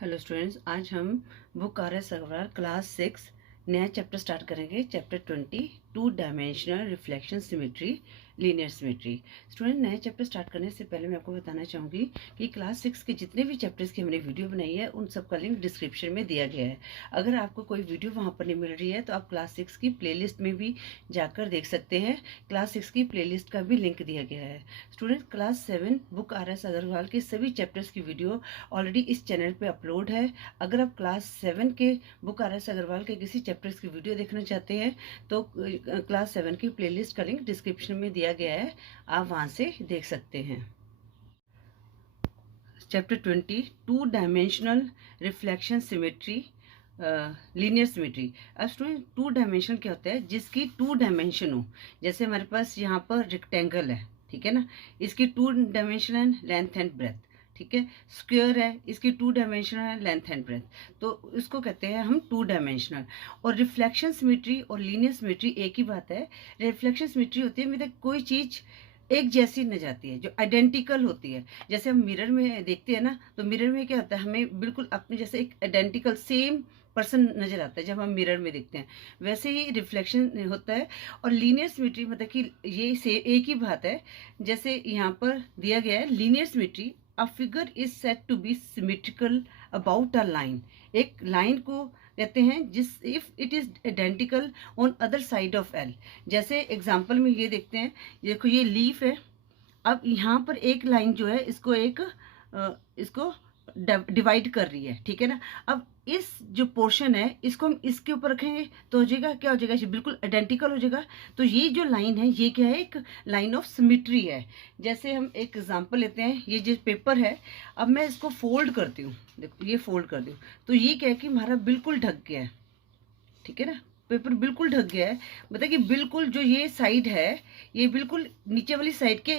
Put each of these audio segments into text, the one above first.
Hello students, आज हम book R S Aggarwal class 6 नया चैप्टर स्टार्ट करेंगे। Chapter 20 two dimensional reflection symmetry linear symmetry. Student, नया chapter start करने से पहले मैं आपको बताना चाहूँगी कि क्लास 6 के जितने भी चैप्टर्स की हमने वीडियो बनाई है उन सब का लिंक डिस्क्रिप्शन में दिया गया है। अगर आपको कोई वीडियो वहाँ पर नहीं मिल रही है तो आप क्लास 6 की प्लेलिस्ट में भी जाकर देख सकते हैं। क्लास 6 की प्लेलिस्ट का भी लिंक दिया गया है। Student, class 7 book R S Aggarwal के सभी चैप्टर्स की वीडियो ऑलरेडी इस चैनल पे अपलोड है। अगर आप क्लास 7 के बुक आर एस अग्रवाल के किसी चैप्टर्स की वीडियो देखना चाहते हैं तो क्लास 7 की प्लेलिस्ट का लिंक डिस्क्रिप्शन में दिया गया है, आप वहां से देख सकते हैं। Chapter 20 two dimensional reflection symmetry linear symmetry. अब स्टूडेंट, टू डायमेंशन क्या होता है? जिसकी टू डायमेंशन हो। जैसे हमारे पास यहाँ पर रेक्टेंगल है, ठीक है ना, इसकी टू डायमेंशन है लेंथ एंड ब्रेथ, ठीक है। स्क्वायर है, इसकी टू डायमेंशनल है लेंथ एंड ब्रेथ, तो इसको कहते हैं हम टू डायमेंशनल। और रिफ्लेक्शन सिमेट्री और लीनियर सिमेट्री एक ही बात है। रिफ्लेक्शन सिमेट्री होती है मतलब कोई चीज एक जैसी न जाती है, जो आइडेंटिकल होती है। जैसे हम मिरर में देखते हैं ना, तो मिरर में क्या होता है, हमें बिल्कुल अपने जैसे एक आइडेंटिकल सेम पर्सन नजर आता है जब हम मिरर में देखते हैं, वैसे ही रिफ्लेक्शन होता है। और लीनियर सिमेट्री मतलब कि ये से एक ही बात है। जैसे यहाँ पर दिया गया है linear symmetry, a figure is said to be symmetrical about a line. एक लाइन को कहते हैं जिस if it is identical on other side of L. जैसे एग्जांपल में ये देखते हैं, देखो ये लीफ है। अब यहाँ पर एक लाइन जो है इसको डिवाइड कर रही है, ठीक है ना। अब इस जो पोर्शन है इसको हम इसके ऊपर रखेंगे तो हो जाएगा, क्या हो जाएगा, ये बिल्कुल आइडेंटिकल हो जाएगा। तो ये जो लाइन है ये क्या है, एक लाइन ऑफ सिमेट्री है। जैसे हम एक एग्जांपल लेते हैं, ये जो पेपर है, अब मैं इसको फोल्ड करती हूँ, देखो ये फोल्ड कर दूँ तो ये क्या है कि हमारा बिल्कुल ढक गया है, ठीक है ना। पेपर बिल्कुल ढक गया है, मतलब कि बिल्कुल जो ये साइड है ये बिल्कुल नीचे वाली साइड के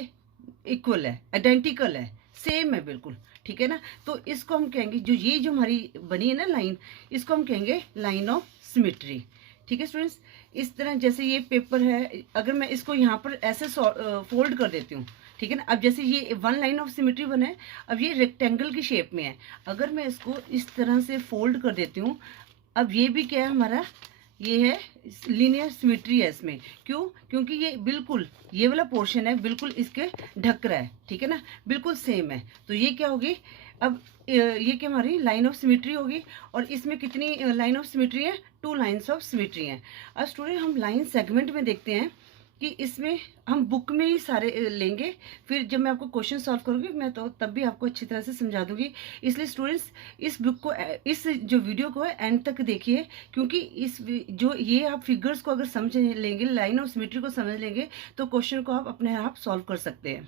इक्वल है, आइडेंटिकल है, सेम है बिल्कुल, ठीक है ना। तो इसको हम कहेंगे, जो हमारी बनी है ना लाइन, इसको हम कहेंगे लाइन ऑफ सिमेट्री, ठीक है स्टूडेंट्स। इस तरह जैसे ये पेपर है, अगर मैं इसको यहाँ पर ऐसे फोल्ड कर देती हूँ, ठीक है ना। अब जैसे ये वन लाइन ऑफ सिमेट्री बना है, अब ये रेक्टेंगल की शेप में है, अगर मैं इसको इस तरह से फोल्ड कर देती हूँ, अब ये भी क्या है हमारा, ये है लीनियर सिमेट्री है इसमें। क्यों? क्योंकि ये बिल्कुल ये वाला पोर्शन है बिल्कुल इसके ढक रहा है, ठीक है ना, बिल्कुल सेम है। तो ये क्या होगी, अब ये क्या हमारी लाइन ऑफ सिमेट्री होगी। और इसमें कितनी लाइन ऑफ सिमेट्री है? टू लाइन्स ऑफ सिमेट्री है। अब स्टूडेंट, हम लाइन सेगमेंट में देखते हैं कि इसमें हम बुक में ही सारे लेंगे, फिर जब मैं आपको क्वेश्चन सॉल्व करूंगी मैं तो तब भी आपको अच्छी तरह से समझा दूंगी। इसलिए स्टूडेंट्स, इस बुक को, इस जो वीडियो को है एंड तक देखिए, क्योंकि जो ये आप फिगर्स को अगर समझ लेंगे, लाइन ऑफ सिमेट्री को समझ लेंगे, तो क्वेश्चन को आप अपने आप सॉल्व कर सकते हैं।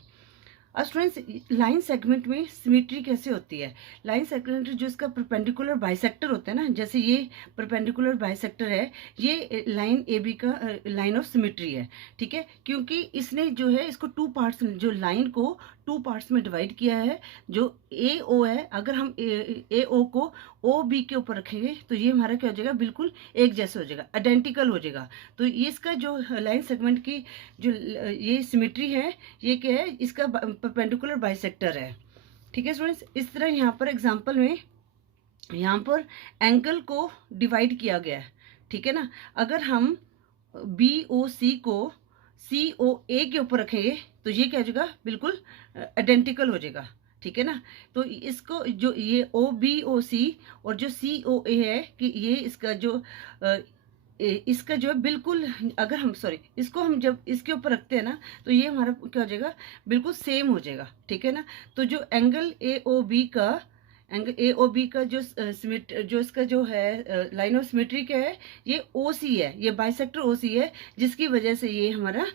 अब स्टूडेंट्स, लाइन सेगमेंट में सिमेट्री कैसे होती है? लाइन सेगमेंट जो इसका परपेंडिकुलर बाइसेक्टर होता है ना, जैसे ये परपेंडिकुलर बाइसेक्टर है, ये लाइन ए बी का लाइन ऑफ सिमेट्री है, ठीक है। क्योंकि इसने जो है इसको टू पार्ट्स, जो लाइन को टू पार्ट्स में डिवाइड किया है। जो ए ओ है, अगर हम ए ओ को ओ बी के ऊपर रखेंगे तो ये हमारा क्या हो जाएगा, बिल्कुल एक जैसे हो जाएगा, आइडेंटिकल हो जाएगा। तो ये इसका जो लाइन सेगमेंट की जो ये सिमेट्री है, ये क्या है, इसका परपेंडिकुलर बाइसेक्टर है, ठीक है स्टूडेंट्स। इस तरह यहाँ पर एग्जांपल में यहाँ पर एंगल को डिवाइड किया गया है, ठीक है ना। अगर हम बी ओ सी को सी ओ ए के ऊपर रखेंगे तो ये क्या हो जाएगा, बिल्कुल आइडेंटिकल हो जाएगा, ठीक है ना। तो इसको जो ये ओ बी ओ सी और जो सी ओ ए है, कि ये इसका जो इसका जो है बिल्कुल, अगर हम इसको हम जब इसके ऊपर रखते हैं ना तो ये हमारा क्या हो जाएगा, बिल्कुल सेम हो जाएगा, ठीक है ना। तो जो एंगल ए ओ बी का जो इसका जो है लाइन ऑफ सिमेट्री क्या है, ये ओ सी है, ये बाइसेक्टर ओ सी है, जिसकी वजह से ये हमारा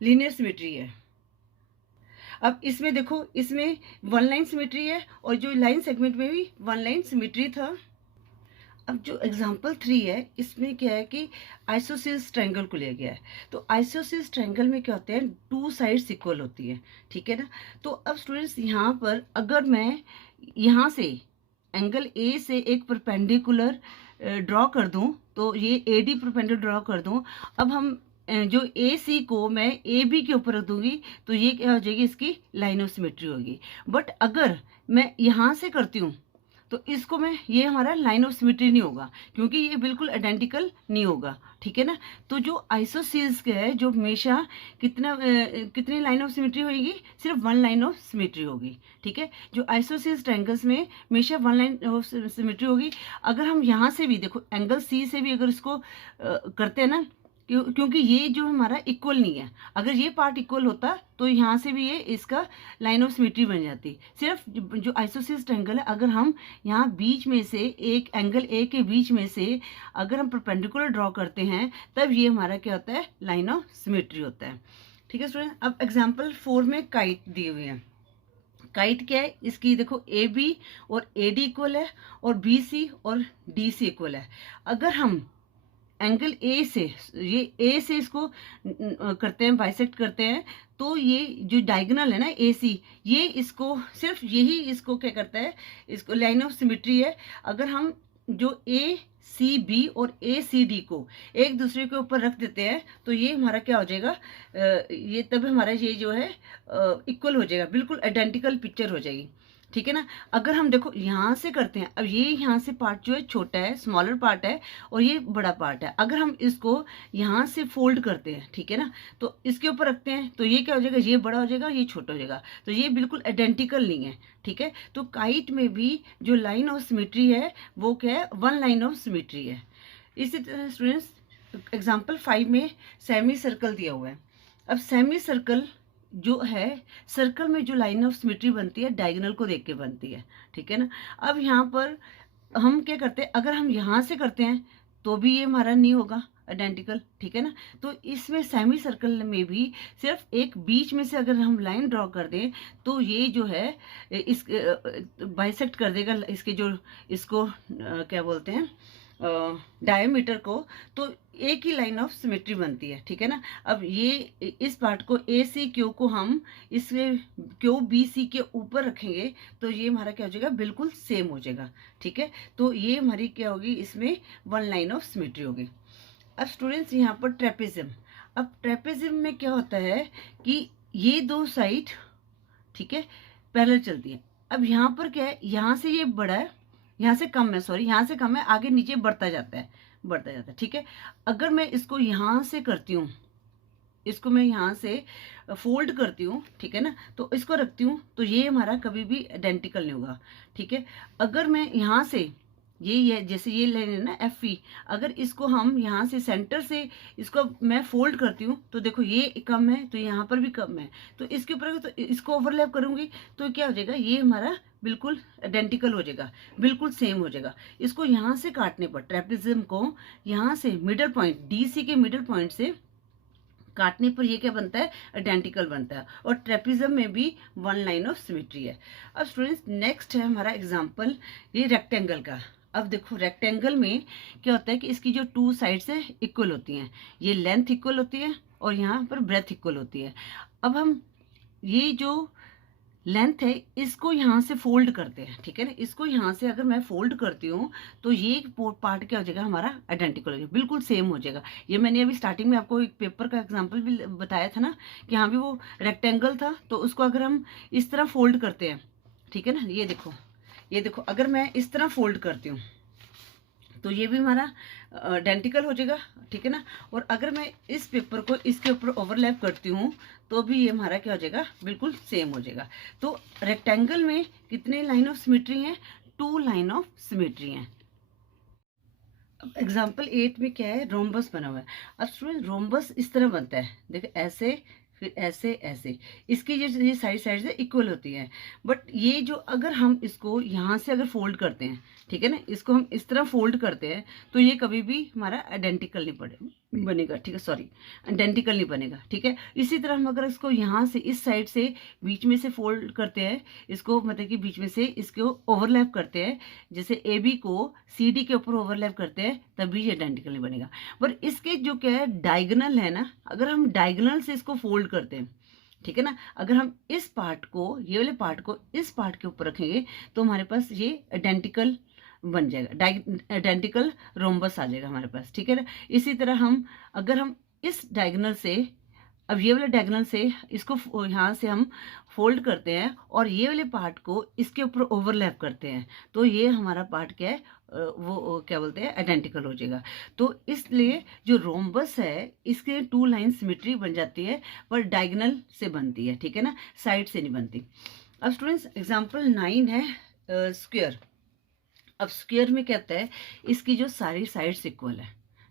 लीनियर सिमेट्री है। अब इसमें देखो, इसमें वन लाइन सिमेट्री है और जो लाइन सेगमेंट में भी वन लाइन सिमेट्री था। अब जो एग्जाम्पल 3 है, इसमें क्या है कि आइसोसेलेस ट्रायंगल को लिया गया है। तो आइसोसेलेस ट्रायंगल में क्या होते हैं, टू साइड्स इक्वल होती है, ठीक है ना। तो अब स्टूडेंट्स, यहाँ पर अगर मैं यहाँ से एंगल ए से एक परपेंडिकुलर ड्रॉ कर दूं, तो ये ए डी परपेंडिकुलर ड्रॉ कर दूं। अब हम जो ए सी को मैं ए बी के ऊपर रख दूंगी तो ये क्या हो जाएगी, इसकी लाइन ऑफ सिमेट्री होगी। बट अगर मैं यहाँ से करती हूँ तो इसको मैं, ये हमारा लाइन ऑफ सिमेट्री नहीं होगा, क्योंकि ये बिल्कुल आइडेंटिकल नहीं होगा, ठीक है ना। तो जो आइसोसेल्स के है, जो हमेशा कितनी लाइन ऑफ सिमेट्री होगी, सिर्फ वन लाइन ऑफ सिमेट्री होगी, ठीक है। जो आइसोसेल्स ट्रायंगल्स में हमेशा वन लाइन ऑफ सिमेट्री होगी। अगर हम यहाँ से भी देखो, एंगल सी से भी अगर इसको करते हैं ना, क्योंकि ये जो हमारा इक्वल नहीं है, अगर ये पार्ट इक्वल होता तो यहाँ से भी ये इसका लाइन ऑफ सिमेट्री बन जाती। सिर्फ जो आइसोसेल्स ट्रायंगल है, अगर हम यहाँ बीच में से एक एंगल ए के बीच में से अगर हम परपेंडिकुलर ड्रॉ करते हैं, तब ये हमारा क्या होता है, लाइन ऑफ सिमेट्री होता है, ठीक है स्टूडेंट। अब एग्जाम्पल 4 में काइट दी हुई है। काइट क्या है, इसकी देखो ए बी और ए डी इक्वल है और बी सी और डी सी इक्वल है। अगर हम एंगल ए से, ये ए से इसको करते हैं, बाइसेक्ट करते हैं, तो ये जो डायगोनल है ना ए सी, ये इसको सिर्फ यही इसको क्या करता है, इसको लाइन ऑफ सिमेट्री है। अगर हम जो ए सी बी और ए सी डी को एक दूसरे के ऊपर रख देते हैं तो ये हमारा क्या हो जाएगा, ये तब हमारा ये जो है इक्वल हो जाएगा, बिल्कुल आइडेंटिकल पिक्चर हो जाएगी, ठीक है ना। अगर हम देखो यहाँ से करते हैं, अब ये यहाँ से पार्ट जो है छोटा है, स्मॉलर पार्ट है, और ये बड़ा पार्ट है। अगर हम इसको यहाँ से फोल्ड करते हैं, ठीक है ना, तो इसके ऊपर रखते हैं तो ये क्या हो जाएगा, ये बड़ा हो जाएगा, ये छोटा हो जाएगा, तो ये बिल्कुल आइडेंटिकल नहीं है, ठीक है। तो काइट में भी जो लाइन ऑफ सिमेट्री है वो क्या है, वन लाइन ऑफ सिमेट्री है। इसी तरह स्टूडेंट्स एग्जाम्पल 5 में सेमी सर्कल दिया हुआ है। अब सेमी सर्कल जो है, सर्कल में जो लाइन ऑफ सिमेट्री बनती है डायगोनल को देख के बनती है, ठीक है ना। अब यहाँ पर हम क्या करते हैं, अगर हम यहाँ से करते हैं तो भी ये हमारा नहीं होगा आइडेंटिकल, ठीक है ना। तो इसमें सेमी सर्कल में भी सिर्फ एक बीच में से अगर हम लाइन ड्रॉ कर दें तो ये जो है इस बाइसेक्ट कर देगा इसके जो, इसको क्या बोलते हैं, डायमीटर को, तो एक ही लाइन ऑफ सिमेट्री बनती है, ठीक है ना। अब ये इस पार्ट को ए सी क्यू को हम इस क्यू बी सी के ऊपर रखेंगे तो ये हमारा क्या हो जाएगा, बिल्कुल सेम हो जाएगा, ठीक है। तो ये हमारी क्या होगी, इसमें वन लाइन ऑफ सिमेट्री होगी। अब स्टूडेंट्स यहाँ पर ट्रेपेजिज्म, अब ट्रेपेजिज्म में क्या होता है कि ये दो साइड, ठीक है, पैरेलल चलती है। अब यहाँ पर क्या है, यहाँ से ये बड़ा है, यहाँ से कम है, सॉरी यहाँ से कम है, आगे नीचे बढ़ता जाता है, बढ़ता जाता है, ठीक है। अगर मैं इसको यहाँ से करती हूँ, इसको मैं यहाँ से फोल्ड करती हूँ, ठीक है ना, तो इसको रखती हूँ तो ये हमारा कभी भी आइडेंटिकल नहीं होगा, ठीक है। अगर मैं यहाँ से ये जैसे ये लाइन है ना एफ ई, अगर इसको हम यहाँ से सेंटर से इसको मैं फोल्ड करती हूँ तो देखो ये कम है तो यहाँ पर भी कम है, तो इसके ऊपर तो इसको ओवरलैप करूँगी तो क्या हो जाएगा, ये हमारा बिल्कुल आइडेंटिकल हो जाएगा, बिल्कुल सेम हो जाएगा। इसको यहाँ से काटने पर, ट्रेपेजिज्म को यहाँ से मिडल पॉइंट डी सी के मिडल पॉइंट से काटने पर ये क्या बनता है, आइडेंटिकल बनता है। और ट्रेपेजिज्म में भी वन लाइन ऑफ सिमेट्री है। अब स्टूडेंट्स नेक्स्ट है हमारा एग्जांपल ये रेक्टेंगल का। अब देखो रेक्टेंगल में क्या होता है कि इसकी जो टू साइड्स है इक्वल होती हैं, ये लेंथ इक्वल होती है और यहाँ पर ब्रेथ इक्वल होती है। अब हम ये जो लेंथ है इसको यहाँ से फोल्ड करते हैं, ठीक है ना, इसको यहाँ से अगर मैं फोल्ड करती हूँ तो ये पार्ट क्या हो जाएगा, हमारा आइडेंटिकल हो जाएगा, बिल्कुल सेम हो जाएगा। ये मैंने अभी स्टार्टिंग में आपको एक पेपर का एग्जांपल भी बताया था ना कि यहाँ भी वो रेक्टेंगल था, तो उसको अगर हम इस तरह फोल्ड करते हैं, ठीक है ना, ये देखो अगर मैं इस तरह फोल्ड करती हूँ तो ये भी हमारा आइडेंटिकल हो जाएगा, ठीक है ना। और अगर मैं इस पेपर को इसके ऊपर ओवरलैप करती हूँ तो भी ये हमारा क्या हो जाएगा, बिल्कुल सेम हो जाएगा। तो रेक्टेंगल में कितने लाइन ऑफ सिमेट्री हैं, 2 लाइन ऑफ सिमेट्री हैं। अब एग्जाम्पल 8 में क्या है, रोम्बस बना हुआ है। अब स्टूडेंट रोम्बस इस तरह बनता है, देखो ऐसे फिर ऐसे ऐसे, इसकी जो ये साइड है इक्वल होती है। बट ये जो अगर हम इसको यहाँ से अगर फोल्ड करते हैं, ठीक है ना, इसको हम इस तरह फोल्ड करते हैं तो ये कभी भी हमारा आइडेंटिकल नहीं बनेगा, ठीक है, सॉरी आइडेंटिकल नहीं बनेगा, ठीक है। इसी तरह हम अगर इसको यहाँ से इस साइड से बीच में से फोल्ड करते हैं, इसको मतलब कि बीच में से इसको ओवरलैप करते हैं, जैसे ए बी को सी डी के ऊपर ओवरलैप करते हैं, तभी ये आइडेंटिकल नहीं बनेगा। पर इसके जो क्या है डायगोनल है ना, अगर हम डायगोनल से इसको फोल्ड करते हैं, ठीक है ना, अगर हम इस पार्ट को, ये वाले पार्ट को इस पार्ट के ऊपर रखेंगे तो हमारे पास ये आइडेंटिकल बन जाएगा, आइडेंटिकल रोम्बस आ जाएगा हमारे पास, ठीक है ना। इसी तरह हम अगर हम इस डायगोनल से, अब ये वाले डायगोनल से इसको यहाँ से हम फोल्ड करते हैं और ये वाले पार्ट को इसके ऊपर ओवरलैप करते हैं, तो ये हमारा पार्ट क्या है, वो क्या बोलते हैं, आइडेंटिकल हो जाएगा। तो इसलिए जो रोम्बस है इसके 2 लाइन सिमेट्री बन जाती है, पर डायगोनल से बनती है, ठीक है ना, साइड से नहीं बनती। अब स्टूडेंट्स एग्जाम्पल 9 है स्क्वायर। अब स्क्वायर में क्या होता है, इसकी जो सारी साइड्स इक्वल है,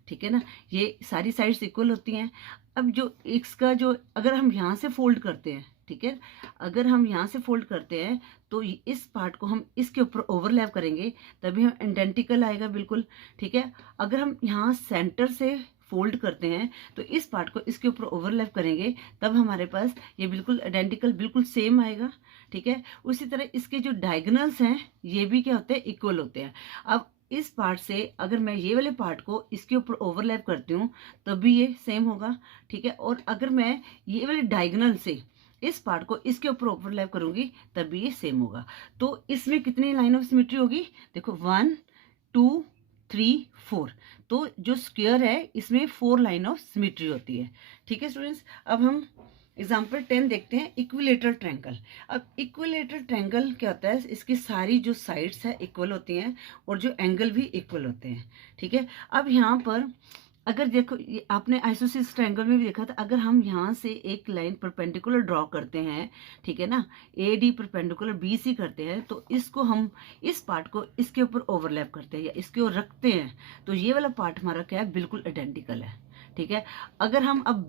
ठीक है ना, ये सारी साइड्स इक्वल होती हैं। अब जो इसका जो अगर हम यहाँ से फोल्ड करते हैं, ठीक है, अगर हम यहाँ से फोल्ड करते हैं तो इस पार्ट को हम इसके ऊपर ओवरलैप करेंगे तभी हम आइडेंटिकल आएगा बिल्कुल, ठीक है। अगर हम यहाँ सेंटर से फोल्ड करते हैं तो इस पार्ट को इसके ऊपर ओवरलैप करेंगे तब हमारे पास ये बिल्कुल आइडेंटिकल बिल्कुल सेम आएगा, ठीक है। उसी तरह इसके जो डायगोनल्स हैं ये भी क्या होते हैं, इक्वल होते हैं। अब इस पार्ट से अगर मैं ये वाले पार्ट को इसके ऊपर ओवरलैप करती हूँ तभी ये सेम होगा, ठीक है। और अगर मैं ये वाले डायगोनल से इस पार्ट को इसके ऊपर ओवरलैप करूंगी तभी ये सेम होगा। तो इसमें कितनी लाइन ऑफ सिमेट्री होगी, देखो 1 2 3 4, तो जो स्क्वायर है इसमें 4 लाइन ऑफ सिमेट्री होती है, ठीक है स्टूडेंट्स। अब हम एग्जाम्पल 10 देखते हैं, इक्विलेटरल ट्रायंगल। अब इक्विलेटरल ट्रायंगल क्या होता है, इसकी सारी जो साइड्स है इक्वल होती हैं और जो एंगल भी इक्वल होते हैं, ठीक है। अब यहाँ पर अगर देखो आपने आइसोसेलेस ट्रायंगल में भी देखा था, अगर हम यहाँ से एक लाइन परपेंडिकुलर ड्रॉ करते हैं, ठीक है ना, A D perpendicular B C करते हैं, तो इसको हम इस पार्ट को इसके ऊपर ओवरलैप करते हैं या इसके ऊपर रखते हैं तो ये वाला पार्ट हमारा क्या है, बिल्कुल आइडेंटिकल है, ठीक है। अगर हम अब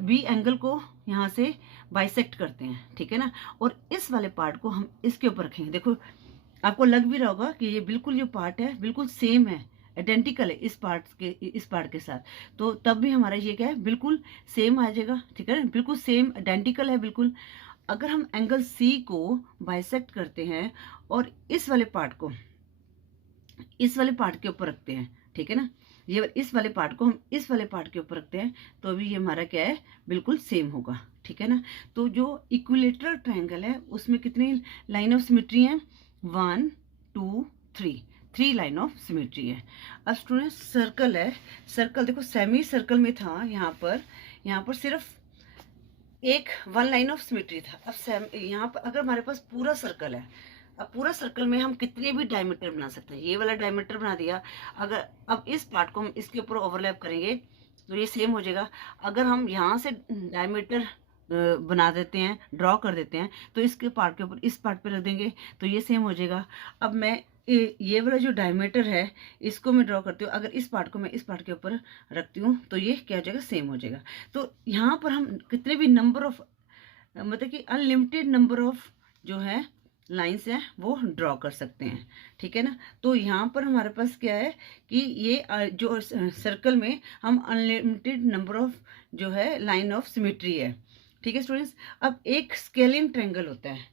बी एंगल को यहाँ से बाइसेक्ट करते हैं, ठीक है ना, और इस वाले पार्ट को हम इसके ऊपर रखेंगे, देखो आपको लग भी रहा होगा कि ये बिल्कुल जो पार्ट है बिल्कुल सेम है, आइडेंटिकल है इस पार्ट के साथ, तो तब भी हमारा ये क्या है, बिल्कुल सेम आ जाएगा, ठीक है ना, बिल्कुल सेम आइडेंटिकल है बिल्कुल। अगर हम एंगल सी को बाइसेक्ट करते हैं और इस वाले पार्ट को इस वाले पार्ट के ऊपर रखते हैं, ठीक है ना, ये इस वाले पार्ट को हम इस वाले पार्ट के ऊपर रखते हैं तो अभी ये हमारा क्या है, बिल्कुल सेम होगा, ठीक है ना। तो जो इक्विलेटरल ट्रायंगल है उसमें कितनी लाइन ऑफ सिमेट्री है, 1 2 3 लाइन ऑफ सिमेट्री है। अब स्टूडेंट सर्कल है, सर्कल देखो सेमी सर्कल में था, यहाँ पर सिर्फ एक 1 लाइन ऑफ सिमेट्री था। अब यहाँ पर अगर हमारे पास पूरा सर्कल है, अब पूरा सर्कल में हम कितने भी डायमीटर बना सकते हैं, ये वाला डायमीटर बना दिया, अगर अब इस पार्ट को हम इसके ऊपर ओवरलैप करेंगे तो ये सेम हो जाएगा। अगर हम यहाँ से डायमीटर बना देते हैं, ड्रॉ कर देते हैं, तो इसके पार्ट के ऊपर इस पार्ट पे रख देंगे तो ये सेम हो जाएगा। अब मैं ये वाला जो डायमीटर है इसको मैं ड्रॉ करती हूँ, अगर इस पार्ट को मैं इस पार्ट के ऊपर रखती हूँ तो ये क्या हो जाएगा, सेम हो जाएगा। तो यहाँ पर हम कितने भी नंबर ऑफ, मतलब कि अनलिमिटेड नंबर ऑफ जो है लाइंस हैं वो ड्रॉ कर सकते हैं, ठीक है ना। तो यहाँ पर हमारे पास क्या है कि ये जो सर्कल में हम अनलिमिटेड नंबर ऑफ जो है लाइन ऑफ सिमेट्री है, ठीक है स्टूडेंट्स। अब एक स्केलिंग ट्रायंगल होता है,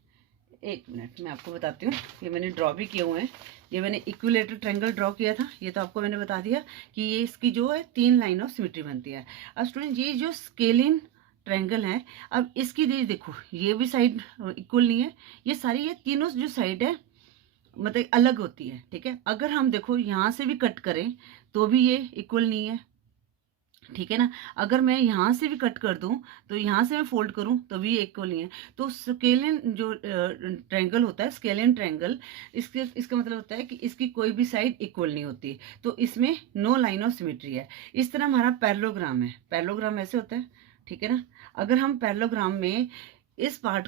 एक मिनट मैं आपको बताती हूँ, ये मैंने ड्रॉ भी किए हुए हैं, ये मैंने इक्विलेटरल ट्रायंगल ड्रॉ किया था, ये तो आपको मैंने बता दिया कि ये इसकी जो है 3 लाइन ऑफ सिमेट्री बनती है। अब स्टूडेंट ये जो स्केलिंग ट्रायंगल है, अब इसकी देखो ये भी साइड इक्वल नहीं है, ये सारी ये तीनों जो साइड है मतलब अलग होती है, ठीक है। अगर हम देखो यहाँ से भी कट करें तो भी ये इक्वल नहीं है, ठीक है ना। अगर मैं यहाँ से भी कट कर दूं तो यहाँ से मैं फोल्ड करूं तो भी इक्वल नहीं है। तो स्केलियन जो ट्रायंगल होता है, स्केलियन ट्रायंगल, इसका मतलब होता है कि इसकी कोई भी साइड इक्वल नहीं होती, तो इसमें नो लाइन ऑफ सिमेट्री है। इस तरह हमारा पैरेललोग्राम है, पैरेललोग्राम ऐसे होता है, ठीक है ना। अगर हम पैरेललोग्राम में इस पार्ट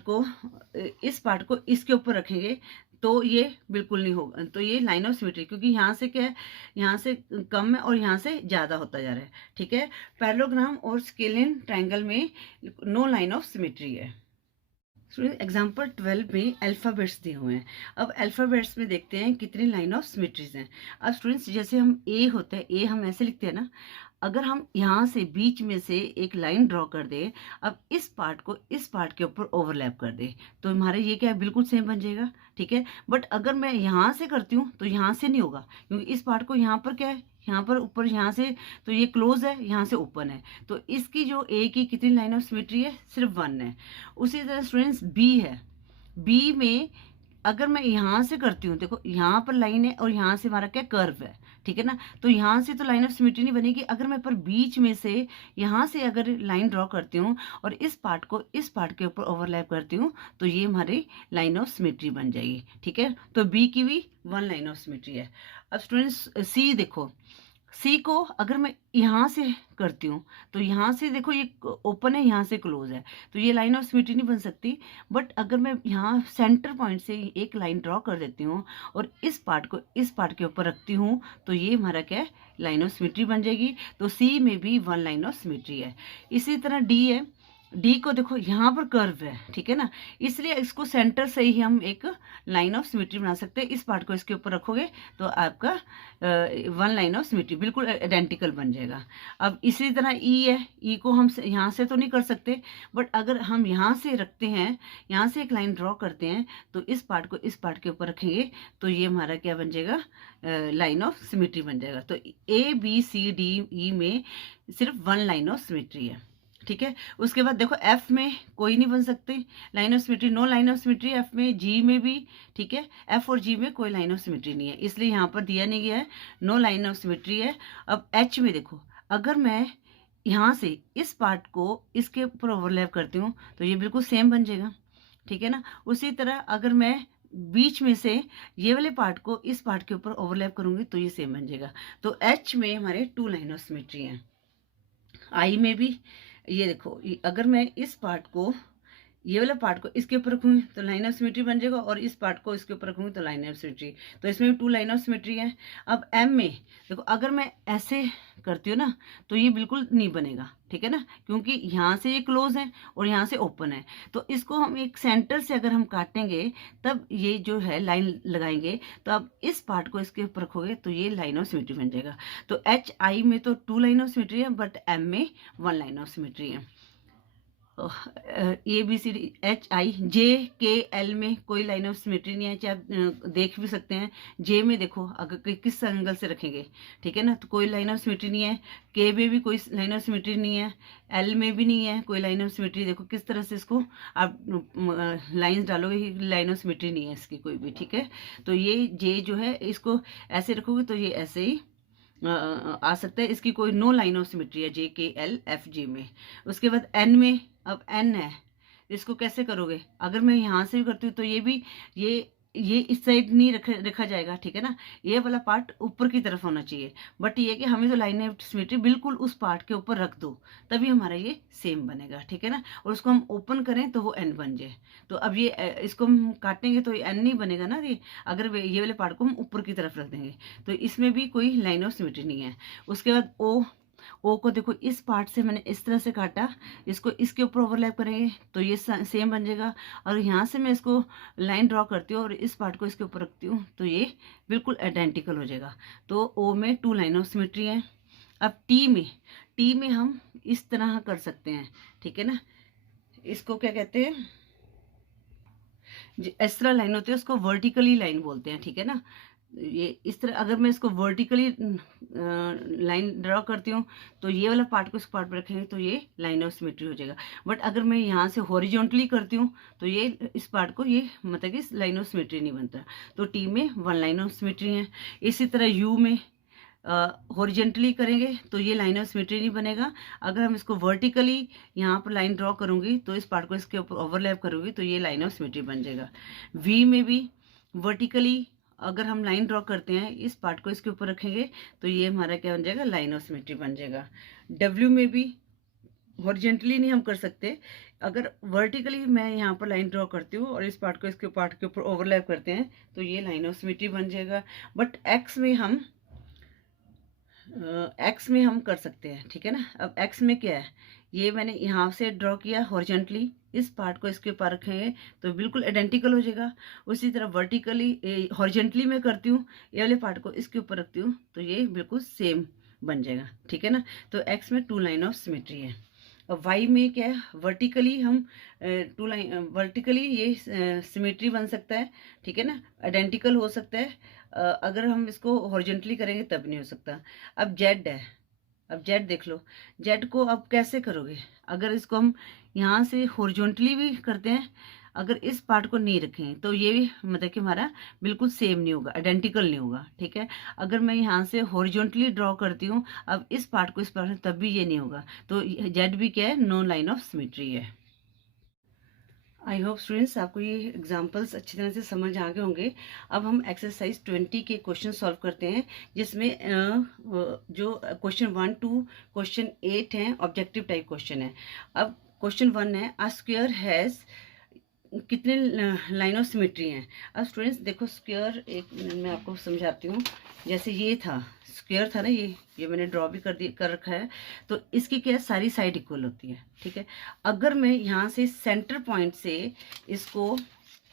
को इसके ऊपर रखेंगे तो ये बिल्कुल नहीं होगा, तो ये लाइन ऑफ सिमेट्री, क्योंकि यहाँ से क्या है, यहाँ से कम है और यहाँ से ज़्यादा होता जा रहा है, ठीक है। पैरेललोग्राम और स्केलियन ट्रायंगल में नो लाइन ऑफ सिमेट्री है। एग्जाम्पल 12 में अल्फ़ाबेट्स दिए हुए हैं। अब अल्फ़ाबेट्स में देखते हैं कितनी लाइन ऑफ सिमेट्रीज हैं। अब स्टूडेंट्स जैसे हम ए होता है, ए हम ऐसे लिखते हैं ना, अगर हम यहाँ से बीच में से एक लाइन ड्रॉ कर दे, अब इस पार्ट को इस पार्ट के ऊपर ओवरलैप कर दे तो हमारे ये क्या है, बिल्कुल सेम बन जाएगा, ठीक है। बट अगर मैं यहाँ से करती हूँ तो यहाँ से नहीं होगा, क्योंकि इस पार्ट को यहाँ पर क्या है, यहाँ पर ऊपर, यहाँ से तो ये क्लोज है, यहाँ से ओपन है, तो इसकी जो ए की कितनी लाइन ऑफ सिमेट्री है, सिर्फ 1 है। उसी तरह स्टूडेंट्स बी है, बी में अगर मैं यहाँ से करती हूँ, देखो यहाँ पर लाइन है और यहाँ से हमारा क्या कर्व है, ठीक है ना, तो यहाँ से तो लाइन ऑफ सिमेट्री नहीं बनेगी। अगर मैं पर बीच में से यहाँ से अगर लाइन ड्रॉ करती हूँ और इस पार्ट को इस पार्ट के ऊपर ओवरलैप करती हूँ तो ये हमारी लाइन ऑफ सिमेट्री बन जाएगी, ठीक है। तो बी की भी वन लाइन ऑफ सिमेट्री है। अब स्टूडेंट्स सी देखो, सी को अगर मैं यहाँ से करती हूँ तो यहाँ से देखो ये ओपन है, यहाँ से क्लोज है, तो ये लाइन ऑफ सिमेट्री नहीं बन सकती। बट अगर मैं यहाँ सेंटर पॉइंट से एक लाइन ड्रॉ कर देती हूँ और इस पार्ट को इस पार्ट के ऊपर रखती हूँ तो ये हमारा क्या है, लाइन ऑफ सिमेट्री बन जाएगी। तो सी में भी वन लाइन ऑफ सिमेट्री है। इसी तरह डी है, डी को देखो यहाँ पर कर्व है, ठीक है ना, इसलिए इसको सेंटर से ही हम एक लाइन ऑफ सिमेट्री बना सकते हैं। इस पार्ट को इसके ऊपर रखोगे तो आपका वन लाइन ऑफ सिमेट्री बिल्कुल आइडेंटिकल बन जाएगा। अब इसी तरह ई है, ई को हम यहाँ से तो नहीं कर सकते, बट अगर हम यहाँ से रखते हैं, यहाँ से एक लाइन ड्रॉ करते हैं तो इस पार्ट को इस पार्ट के ऊपर रखेंगे तो ये हमारा क्या बन जाएगा, लाइन ऑफ सिमेट्री बन जाएगा। तो ए बी सी डी ई में सिर्फ वन लाइन ऑफ सिमेट्री है, ठीक है। उसके बाद देखो एफ में कोई नहीं बन सकते line of symmetry, no line of symmetry F में, जी में भी, ठीक है। एफ और जी में कोई लाइन ऑफ सिमेट्री नहीं है, इसलिए यहाँ पर दिया नहीं गया है, नो लाइन ऑफ सिमेट्री है। अब एच में देखो, अगर मैं यहाँ से इस पार्ट को इसके ऊपर ओवरलैप करती हूँ तो ये बिल्कुल सेम बन जाएगा, ठीक है ना। उसी तरह अगर मैं बीच में से ये वाले पार्ट को इस पार्ट के ऊपर ओवरलैप करूँगी तो ये सेम बन जाएगा। तो एच में हमारे टू लाइन ऑफ सिमेट्री हैं। आई में भी ये देखो, अगर मैं इस पार्ट को ये वाला पार्ट को इसके ऊपर रखूँगी तो लाइन ऑफ सिमेट्री बन जाएगा और इस पार्ट को इसके ऊपर रखूँगी तो लाइन ऑफ सिमेट्री, तो इसमें भी टू लाइन ऑफ सिमेट्री है। अब एम में देखो, अगर मैं ऐसे करती हूँ ना तो ये बिल्कुल नहीं बनेगा, ठीक है ना, क्योंकि यहाँ से ये क्लोज है और यहाँ से ओपन है। तो इसको हम एक सेंटर से अगर हम काटेंगे तब ये जो है लाइन लगाएंगे, तो अब इस पार्ट को इसके ऊपर रखोगे तो ये लाइन ऑफ सिमेट्री बन जाएगा। तो एच आई में तो टू लाइन ऑफ सिमेट्री है, बट एम में वन लाइन ऑफ सिमेट्री है। A B C D H I J K L में कोई लाइन ऑफ सिमेट्री नहीं है, चाहे आप देख भी सकते हैं। जे में देखो अगर किस एंगल से रखेंगे, ठीक है ना, तो कोई लाइन ऑफ सिमेट्री नहीं है। के में भी कोई लाइन ऑफ सिमेट्री नहीं है, एल में भी नहीं है कोई लाइन ऑफ सिमेट्री। देखो किस तरह से इसको आप लाइंस डालोगे, लाइन ऑफ सिमेट्री नहीं है इसकी कोई भी, ठीक है। तो ये जे जो है इसको ऐसे रखोगे तो ये ऐसे ही आ सकता है, इसकी कोई नो लाइन ऑफ सिमेट्री है जे के एल एफ जे में। उसके बाद एन में, अब एन है, इसको कैसे करोगे, अगर मैं यहाँ से भी करती हूँ तो ये भी ये इस साइड नहीं रखा जाएगा, ठीक है ना, ये वाला पार्ट ऊपर की तरफ होना चाहिए। बट ये कि हमें तो लाइन ऑफ सिमेट्री बिल्कुल उस पार्ट के ऊपर रख दो तभी हमारा ये सेम बनेगा, ठीक है ना। और उसको हम ओपन करें तो वो एन बन जाए। तो अब ये इसको हम काटेंगे तो ये एन नहीं बनेगा ना, ये अगर ये वाले पार्ट को हम ऊपर की तरफ रख देंगे तो इसमें भी कोई लाइन ऑफ सिमेट्री नहीं है। उसके बाद ओ को देखो, इस पार्ट से मैंने इस तरह से काटा, इसको इसके ऊपर ओवरलैप करेंगे तो ये सेम बन जाएगा। और यहाँ से मैं इसको लाइन ड्रॉ करती हूँ और इस पार्ट को इसके ऊपर रखती हूँ तो ये बिल्कुल आइडेंटिकल हो जाएगा। तो ओ में टू लाइन ऑफ सिमेट्री है। अब टी में हम इस तरह कर सकते हैं, ठीक है ना, इसको क्या कहते हैं, इस तरह लाइन होती है उसको वर्टिकली लाइन बोलते हैं, ठीक है ना। ये इस तरह अगर मैं इसको वर्टिकली लाइन ड्रॉ करती हूँ तो ये वाला पार्ट को इस पार्ट पर रखेंगे तो ये लाइन ऑफ सिमेट्री हो जाएगा। बट अगर मैं यहाँ से हॉरिजॉन्टली करती हूँ तो ये इस पार्ट को ये मतलब कि लाइन ऑफ सिमेट्री नहीं बनता। तो टी में वन लाइन ऑफ सिमेट्री है। इसी तरह यू में हॉरिजॉन्टली करेंगे तो ये लाइन ऑफ सिमेट्री नहीं बनेगा। अगर हम इसको वर्टिकली यहाँ पर लाइन ड्रॉ करूँगी तो इस पार्ट को इसके ऊपर ओवरलैप करूँगी तो ये लाइन ऑफ सिमेट्री बन जाएगा। वी में भी वर्टिकली अगर हम लाइन ड्रॉ करते हैं, इस पार्ट को इसके ऊपर रखेंगे तो ये हमारा क्या बन जाएगा, लाइन ऑफ सिमेट्री बन जाएगा। डब्ल्यू में भी हॉरिजॉन्टली नहीं हम कर सकते, अगर वर्टिकली मैं यहाँ पर लाइन ड्रॉ करती हूँ और इस पार्ट को इसके पार्ट के ऊपर ओवरलैप करते हैं तो ये लाइन ऑफ सिमेट्री बन जाएगा। बट एक्स में हम कर सकते हैं, ठीक है ना। अब एक्स में क्या है, ये मैंने यहाँ से ड्रॉ किया हॉरिजॉन्टली, इस पार्ट को इसके ऊपर रखेंगे तो बिल्कुल आइडेंटिकल हो जाएगा। उसी तरह वर्टिकली हॉरिजॉन्टली में करती हूँ, ये वाले पार्ट को इसके ऊपर रखती हूँ तो ये बिल्कुल सेम बन जाएगा, ठीक है ना। तो एक्स में टू लाइन ऑफ सिमेट्री है। और वाई में क्या है, वर्टिकली हम वर्टिकली ये सिमेट्री बन सकता है, ठीक है ना, आइडेंटिकल हो सकता है। अगर हम इसको हॉरिजॉन्टली करेंगे तब नहीं हो सकता। अब जेड है, अब जेड देख लो, जेड को अब कैसे करोगे, अगर इसको हम यहाँ से हॉरिजॉन्टली भी करते हैं, अगर इस पार्ट को नहीं रखें तो ये भी मतलब कि हमारा बिल्कुल सेम नहीं होगा, आइडेंटिकल नहीं होगा, ठीक है। अगर मैं यहाँ से हॉरिजॉन्टली ड्रॉ करती हूँ अब इस पार्ट को इस पार्ट में, तब भी ये नहीं होगा। तो जेड भी क्या है, नो लाइन ऑफ सिमेट्री है। आई होप स्टूडेंट्स आपको ये एग्जाम्पल्स अच्छी तरह से समझ आ गए होंगे। अब हम एक्सरसाइज 20 के क्वेश्चन सॉल्व करते हैं, जिसमें जो क्वेश्चन 1 to क्वेश्चन 8 हैं ऑब्जेक्टिव टाइप क्वेश्चन है। अब क्वेश्चन 1 है, अ स्क्वायर हैज़ कितने लाइन ऑफ सिमेट्री हैं। अब स्टूडेंट्स देखो, स्क्वायर एक मिनट में आपको समझाती हूँ। जैसे ये था स्क्वायर था ना, ये मैंने ड्रॉ भी कर रखा है। तो इसकी क्या है, सारी साइड इक्वल होती है, ठीक है। अगर मैं यहाँ से सेंटर पॉइंट से इसको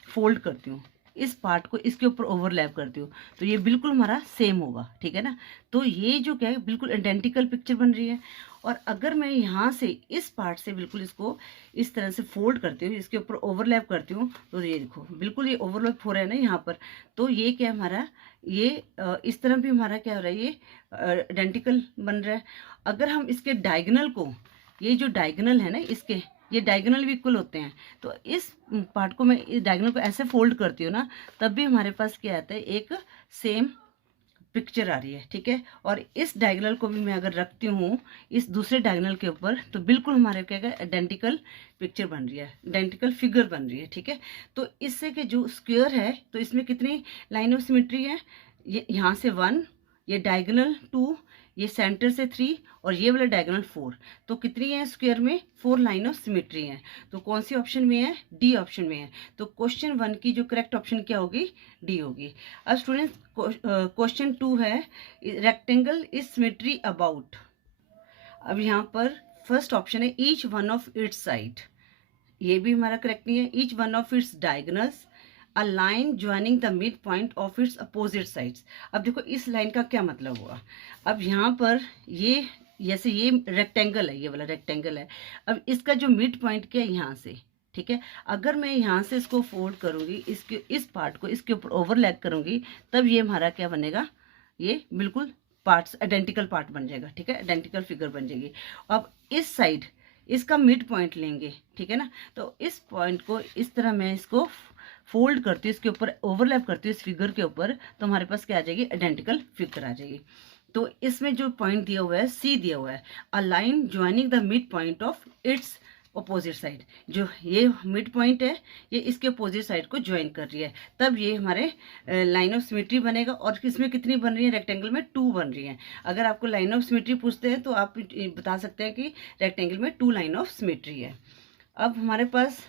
फोल्ड करती हूँ, इस पार्ट को इसके ऊपर ओवरलैप करती हूँ, तो ये बिल्कुल हमारा सेम होगा, ठीक है ना। तो ये जो क्या है, बिल्कुल आइडेंटिकल पिक्चर बन रही है। और अगर मैं यहाँ से इस पार्ट से बिल्कुल इसको इस तरह से फोल्ड करती हूँ, इसके ऊपर ओवरलैप करती हूँ, तो ये देखो बिल्कुल ये ओवरलैप हो रहा है ना यहाँ पर। तो ये क्या है हमारा, ये इस तरह भी हमारा क्या हो रहा है, ये आइडेंटिकल बन रहा है। अगर हम इसके डायगोनल को, ये जो डायगोनल है ना इसके, ये डायगोनल भी इक्वल होते हैं। तो इस पार्ट को मैं इस डायगोनल को ऐसे फोल्ड करती हूँ ना, तब भी हमारे पास क्या आता है, एक सेम पिक्चर आ रही है, ठीक है। और इस डायगोनल को भी मैं अगर रखती हूँ इस दूसरे डायगोनल के ऊपर, तो बिल्कुल हमारे क्या है, आइडेंटिकल पिक्चर बन रही है, आइडेंटिकल फिगर बन रही है, ठीक है। तो इससे कि जो स्क्वायर है, तो इसमें कितनी लाइन ऑफ सिमेट्री है, ये यहाँ से 1, ये डायगोनल 2, ये सेंटर से 3 और ये वाला डायगोनल 4। तो कितनी है स्क्वायर में, 4 लाइन ऑफ सिमेट्री है। तो कौन सी ऑप्शन में है, डी ऑप्शन में है। तो क्वेश्चन 1 की जो करेक्ट ऑप्शन क्या होगी, डी होगी। अब स्टूडेंट्स क्वेश्चन 2 है, रेक्टेंगल इज सिमेट्री अबाउट। अब यहाँ पर फर्स्ट ऑप्शन है each one of its side, ये भी हमारा करेक्ट नहीं है। Each one of its diagonals, a line joining the mid point of its opposite sides. अब देखो इस लाइन का क्या मतलब हुआ। अब यहाँ पर ये जैसे ये रेक्टेंगल है, ये वाला रेक्टेंगल है। अब इसका जो मिड पॉइंट क्या है, यहाँ से, ठीक है। अगर मैं यहाँ से इसको फोल्ड करूँगी, इसके इस पार्ट को इसके ऊपर ओवरलैप करूँगी, तब ये हमारा क्या बनेगा, ये बिल्कुल पार्ट्स आइडेंटिकल पार्ट बन जाएगा, ठीक है, आइडेंटिकल फिगर बन जाएगी। अब इस साइड इसका मिड पॉइंट लेंगे, ठीक है ना। तो इस पॉइंट को इस तरह मैं इसको फोल्ड करती हूँ, इसके ऊपर ओवरलैप करती हूँ इस फिगर के ऊपर, तो हमारे पास क्या आ जाएगी, आइडेंटिकल फिगर आ जाएगी। तो इसमें जो पॉइंट दिया हुआ है, सी दिया हुआ है, a line joining the mid point of its opposite side. जो ये मिड पॉइंट है, ये इसके अपोजिट साइड को ज्वाइन कर रही है, तब ये हमारे लाइन ऑफ सिमेट्री बनेगा। और इसमें कितनी बन रही है, रेक्टेंगल में 2 बन रही है। अगर आपको लाइन ऑफ सिमेट्री पूछते हैं तो आप बता सकते हैं कि रेक्टेंगल में 2 लाइन ऑफ सिमेट्री है। अब हमारे पास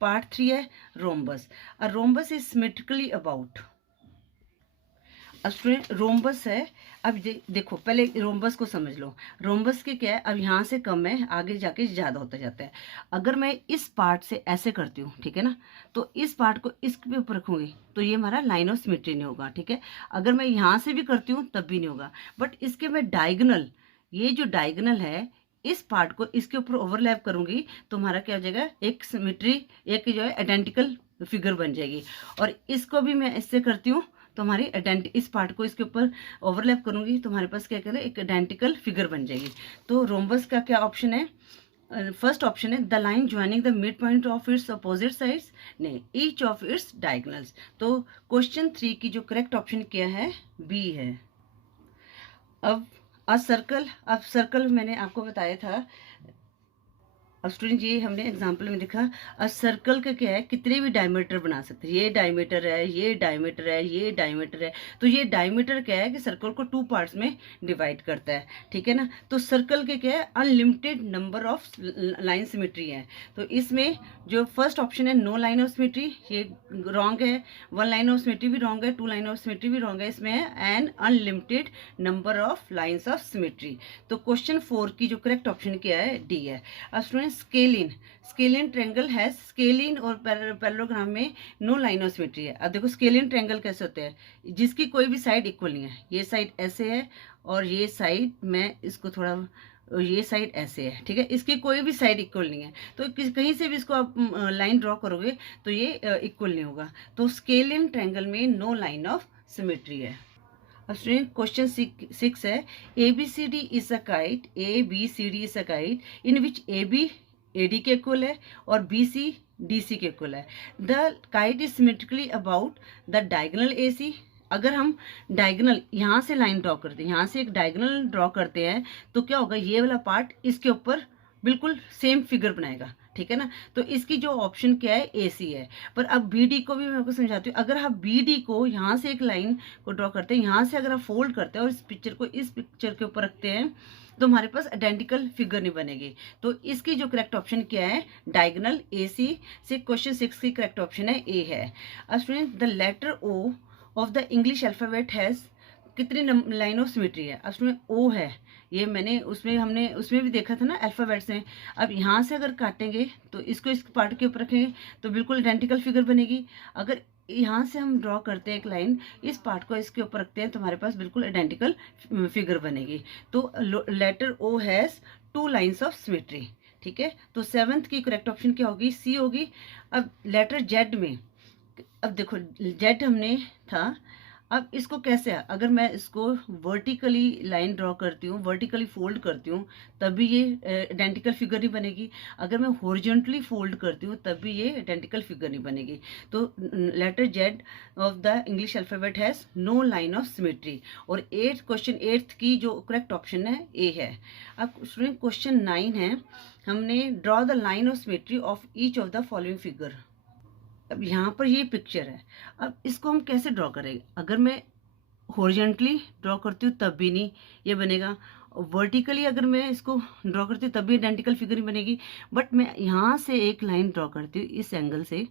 पार्ट 3 है, rhombus. A rhombus is symmetrically about. अब स्टूडेंट रोम्बस है, अब देखो पहले रोम्बस को समझ लो। रोम्बस के क्या है, अब यहाँ से कम है, आगे जाके ज़्यादा होता जाता है। अगर मैं इस पार्ट से ऐसे करती हूँ, ठीक है ना, तो इस पार्ट को इसके ऊपर रखूँगी, तो ये हमारा लाइन ऑफ सिमेट्री नहीं होगा, ठीक है। अगर मैं यहाँ से भी करती हूँ तब भी नहीं होगा। बट इसके मैं डायगोनल, ये जो डायगोनल है, इस पार्ट को इसके ऊपर ओवरलैप करूँगी, तो हमारा क्या हो जाएगा, एक सिमेट्री, एक जो है आइडेंटिकल फिगर बन जाएगी। और इसको भी मैं इससे करती हूँ, तो हमारी इस पार्ट को इसके ऊपर ओवरलैप करूंगी, तो हमारे पास क्या करें, एक आइडेंटिकल फिगर बन जाएगी। तो रोम्बस का क्या ऑप्शन है, फर्स्ट ऑप्शन है the line joining the mid point of its opposite sides, नहीं, ईच ऑफ इट्स डायगोनल्स। तो क्वेश्चन 3 की जो करेक्ट ऑप्शन क्या है, बी है। अब सर्कल मैंने आपको बताया था। अब स्टूडेंट ये हमने एग्जाम्पल में देखा, सर्कल का क्या है, कितने भी डायमीटर बना सकते हैं। ये डायमीटर है, ये डायमीटर है, ये डायमीटर है। तो ये डायमीटर क्या है कि सर्कल को 2 पार्ट्स में डिवाइड करता है, ठीक है ना। तो सर्कल के क्या है, unlimited number of line symmetry है। तो इसमें जो फर्स्ट ऑप्शन है नो लाइन ऑफ सिमेट्री, ये रॉन्ग है। 1 लाइन ऑफ सिमेट्री भी रॉन्ग है, 2 लाइन ऑफ सिमेट्री भी रॉन्ग है। इसमें है an unlimited number of lines of symmetry. तो क्वेश्चन 4 की जो करेक्ट ऑप्शन क्या है, डी है। अब स्टूडेंट स्केलिन ट्रायंगल है, स्केलिन और पैरेललोग्राम में नो लाइन ऑफ सिमेट्री है। अब देखो स्केलिन ट्रायंगल कैसे होते हैं, जिसकी कोई भी साइड इक्वल नहीं है। ये साइड ऐसे है और ये साइड, मैं इसको थोड़ा, ये साइड ऐसे है, ठीक है, इसकी कोई भी साइड इक्वल नहीं है। तो कहीं से भी इसको आप लाइन ड्रॉ करोगे तो ये इक्वल नहीं होगा। तो स्केलिन ट्रायंगल में नो लाइन ऑफ सिमेट्री है। अब स्टूडेंट क्वेश्चन 6 है, ABCD is a kite, ABCD is a kite in which AB AD के इक्वल है और BC DC के इक्वल है। The kite is symmetrically about the diagonal AC। अगर हम डायगोनल यहाँ से लाइन ड्रॉ करते हैं, यहाँ से एक डायगोनल ड्रॉ करते हैं, तो क्या होगा, ये वाला पार्ट इसके ऊपर बिल्कुल सेम फिगर बनाएगा, ठीक है ना। तो इसकी जो ऑप्शन क्या है, AC है। पर अब BD को भी मैं आपको समझाती हूँ। अगर आप BD को यहाँ से एक लाइन को ड्रॉ करते हैं, यहाँ से अगर आप फोल्ड करते हैं और इस पिक्चर को इस पिक्चर के ऊपर रखते हैं, तो हमारे पास आइडेंटिकल फिगर नहीं बनेगी। तो इसकी जो करेक्ट ऑप्शन क्या है, डायगोनल AC से क्वेश्चन 6 की करेक्ट ऑप्शन है A है। अब student, the letter O of the English alphabet has कितनी लाइन ऑफ सिमेट्री है। अब उसमें O है, ये हमने उसमें भी देखा था ना अल्फाबेट्स में। अब यहाँ से अगर काटेंगे तो इसको इस पार्ट के ऊपर रखेंगे तो बिल्कुल आइडेंटिकल फिगर बनेगी। अगर यहाँ से हम ड्रॉ करते हैं एक लाइन, इस पार्ट को इसके ऊपर रखते हैं, तो हमारे पास बिल्कुल आइडेंटिकल फिगर बनेगी। तो letter O has 2 lines of symmetry, ठीक है। तो 7th की करेक्ट ऑप्शन क्या होगी, C होगी। अब लेटर Z में, अब देखो Z हमने था, अब इसको कैसे, अगर मैं इसको वर्टिकली लाइन ड्रॉ करती हूँ, वर्टिकली फोल्ड करती हूँ, तब भी ये आइडेंटिकल फिगर नहीं बनेगी। अगर मैं हॉरिजॉन्टली फोल्ड करती हूँ तब भी ये आइडेंटिकल फिगर नहीं बनेगी। तो letter Z of the English alphabet has no line of symmetry. और क्वेश्चन 8th की जो करेक्ट ऑप्शन है A है। अब स्टूडेंट क्वेश्चन 9 है, हमने draw the line of symmetry of each of the following figure. अब यहाँ पर ये पिक्चर है, अब इसको हम कैसे ड्रॉ करेंगे। अगर मैं हॉरिजॉन्टली ड्रॉ करती हूँ तब भी नहीं ये बनेगा, वर्टिकली अगर मैं इसको ड्रॉ करती हूँ तब भी आइडेंटिकल फिगर नहीं बनेगी। बट मैं यहाँ से एक लाइन ड्रॉ करती हूँ इस एंगल से,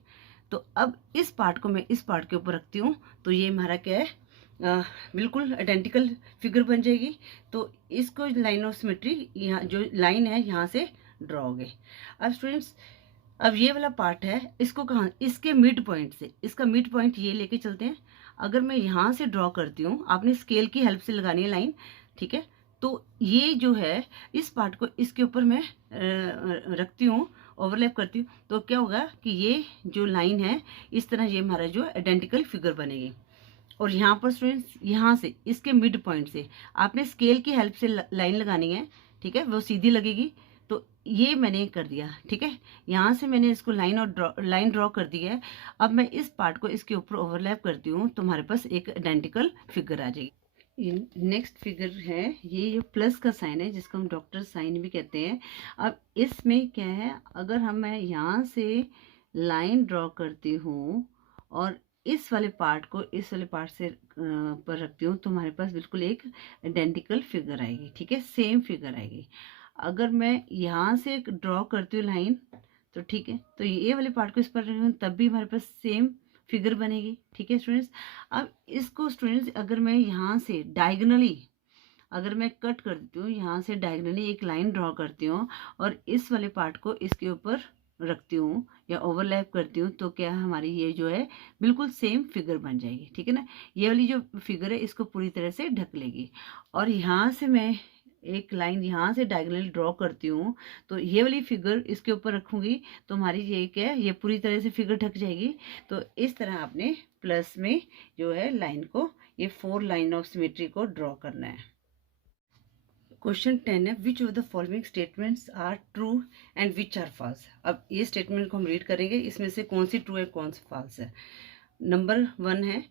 तो अब इस पार्ट को मैं इस पार्ट के ऊपर रखती हूँ, तो ये हमारा क्या है, बिल्कुल आइडेंटिकल फिगर बन जाएगी। तो इसको लाइन ऑफ सिमेट्री, यहाँ जो लाइन है यहाँ से ड्रॉ हो गई। अब स्टूडेंट्स, अब ये वाला पार्ट है, इसको कहाँ, इसके मिड पॉइंट से, इसका मिड पॉइंट ये लेके चलते हैं। अगर मैं यहाँ से ड्रॉ करती हूँ, आपने स्केल की हेल्प से लगानी है लाइन, ठीक है। तो ये जो है इस पार्ट को इसके ऊपर मैं रखती हूँ, ओवरलैप करती हूँ, तो क्या होगा कि ये जो लाइन है इस तरह ये हमारा जो आइडेंटिकल फिगर बनेगी। और यहाँ पर स्टूडेंट्स, यहाँ से इसके मिड पॉइंट से आपने स्केल की हेल्प से लाइन लगानी है, ठीक है, वो सीधी लगेगी। तो ये मैंने कर दिया, ठीक है, यहाँ से मैंने इसको लाइन ड्रॉ कर दी है। अब मैं इस पार्ट को इसके ऊपर ओवरलैप करती हूँ, तो हमारे पास एक आइडेंटिकल फिगर आ जाएगी। नेक्स्ट फिगर है, ये प्लस का साइन है जिसको हम डॉक्टर साइन भी कहते हैं। अब इसमें क्या है, अगर मैं यहाँ से लाइन ड्रॉ करती हूँ और इस वाले पार्ट को इस वाले पार्ट से पर रखती हूँ, तो हमारे पास बिल्कुल एक आइडेंटिकल फिगर आएगी, ठीक है, सेम फिगर आएगी। अगर मैं यहाँ से ड्रॉ करती हूँ लाइन, तो ठीक है, तो ये वाले पार्ट को इस पर रखूँ तब भी हमारे पास सेम फिगर बनेगी, ठीक है स्टूडेंट्स। अब इसको स्टूडेंट्स, अगर मैं यहाँ से डायगोनली अगर मैं कट कर देती हूँ, यहाँ से डायगोनली एक लाइन ड्रॉ करती हूँ और इस वाले पार्ट को इसके ऊपर रखती हूँ या ओवरलैप करती हूँ, तो क्या हमारी ये जो है बिल्कुल सेम फिगर बन जाएगी, ठीक है ना। ये वाली जो फिगर है इसको पूरी तरह से ढक लेगी। और यहाँ से मैं एक लाइन यहाँ से डायगोनली ड्रॉ करती हूँ, तो ये वाली फिगर इसके ऊपर रखूँगी, तो हमारी ये क्या है, ये पूरी तरह से फिगर ढक जाएगी। तो इस तरह आपने प्लस में जो है लाइन को, ये 4 लाइन ऑफ सिमेट्री को ड्रॉ करना है। क्वेश्चन 10 है, which of the following statements are true and which are false. अब ये स्टेटमेंट को हम रीड करेंगे, इसमें से कौन सी ट्रू है कौन सी फॉल्स है। नंबर 1 है,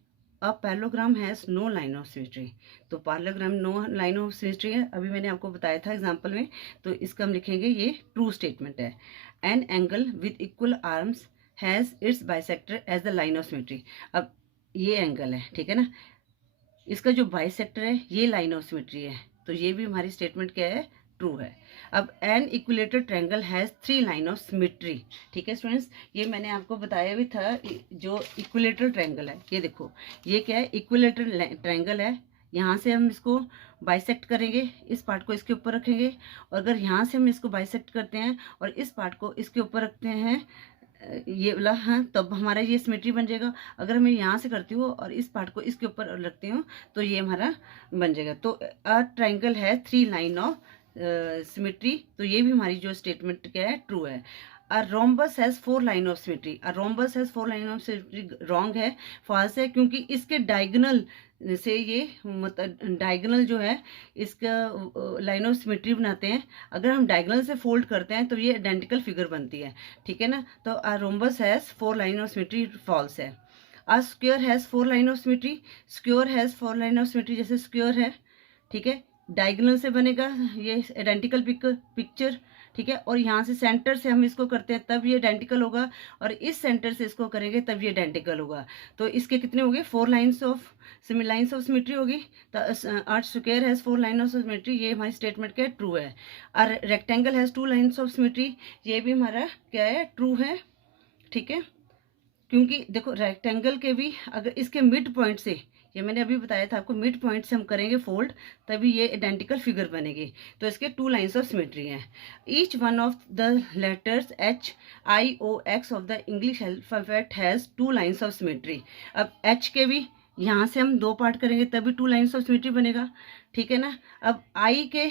a parallelogram has no line of symmetry. तो parallelogram no line of symmetry है, अभी मैंने आपको बताया था एग्जांपल में, तो इसका हम लिखेंगे ये ट्रू स्टेटमेंट है। An angle with equal arms has its bisector as the line of symmetry. अब ये एंगल है, ठीक है ना, इसका जो बाइसेक्टर है ये लाइन ऑफ सिमेट्री है, तो ये भी हमारी स्टेटमेंट क्या है, ट्रू है। अब an equilateral triangle has 3 line of symmetry, ठीक है स्टूडेंट्स, ये मैंने आपको बताया भी था। जो इक्विलेटरल ट्रायंगल है, ये देखो ये क्या है, इक्विलेटरल ट्रायंगल है। यहाँ से हम इसको बाइसेक्ट करेंगे, इस पार्ट को इसके ऊपर रखेंगे, और अगर यहाँ से हम इसको बाइसेक्ट करते हैं और इस पार्ट को इसके ऊपर रखते हैं, ये वाला, हाँ, तब हमारा ये सिमेट्री बन जाएगा। अगर मैं यहाँ से करती हूँ और इस पार्ट को इसके ऊपर रखती हूँ, तो ये हमारा बन जाएगा। तो अ ट्रायंगल है 3 लाइन ऑफ सिमेट्री, तो ये भी हमारी जो स्टेटमेंट क्या है, ट्रू है। अ rhombus has 4 line of symmetry, a rhombus has 4 line of symmetry wrong है, फॉल्स है, क्योंकि इसके डायगोनल से ये मतलब डायगोनल जो है इसका लाइन ऑफ सिमेट्री बनाते हैं। अगर हम डायगोनल से फोल्ड करते हैं तो ये आइडेंटिकल फिगर बनती है, ठीक है ना। तो a rhombus has 4 line of symmetry false है। A square has 4 line of symmetry, square has 4 line of symmetry, जैसे स्क्वायर है, ठीक है, डायगोनल से बनेगा ये आइडेंटिकल पिक्चर, ठीक है, और यहाँ से सेंटर से हम इसको करते हैं तब ये आइडेंटिकल होगा, और इस सेंटर से इसको करेंगे तब ये आइडेंटिकल होगा। तो इसके कितने हो गए, 4 लाइन्स ऑफ सिमेट्री होगी। तो are square has 4 line of symmetry, ये हमारी स्टेटमेंट क्या है, ट्रू है। और rectangle has 2 lines of symmetry, ये भी हमारा क्या है, ट्रू है, ठीक है, क्योंकि देखो रेक्टेंगल के भी अगर इसके मिड पॉइंट से, ये मैंने अभी बताया था आपको, मिड पॉइंट से हम करेंगे फोल्ड तभी ये आइडेंटिकल फिगर बनेगी। तो इसके 2 लाइन्स ऑफ सिमेट्री हैं। Each one of the letters HIOX of the English alphabet has 2 lines of symmetry. अब H के भी यहाँ से हम 2 पार्ट करेंगे तभी 2 लाइन्स ऑफ सिमेट्री बनेगा, ठीक है ना। अब I के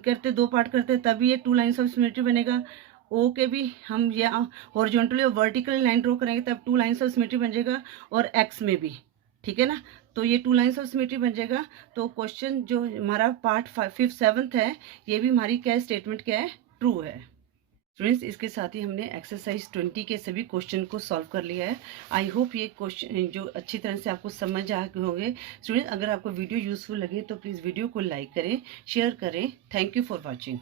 करते 2 पार्ट करते तभी ये 2 लाइन्स ऑफ सिमेट्री बनेगा। ओ के भी हम ये हॉरिजॉन्टली और वर्टिकली लाइन ड्रॉ करेंगे तब 2 लाइन्स ऑफ सिमेट्री बन जाएगा, और एक्स में भी, ठीक है ना। तो ये 2 लाइन्स ऑफ सिमेट्री बन जाएगा। तो क्वेश्चन जो हमारा पार्ट 5th 7th है, ये भी हमारी क्या स्टेटमेंट क्या है, ट्रू है। स्टूडेंट्स, इसके साथ ही हमने एक्सरसाइज 20 के सभी क्वेश्चन को सॉल्व कर लिया है। आई होप ये क्वेश्चन जो अच्छी तरह से आपको समझ आ गए होंगे। स्टूडेंट्स, अगर आपको वीडियो यूजफुल लगे तो प्लीज़ वीडियो को लाइक करें, शेयर करें। Thank you for watching.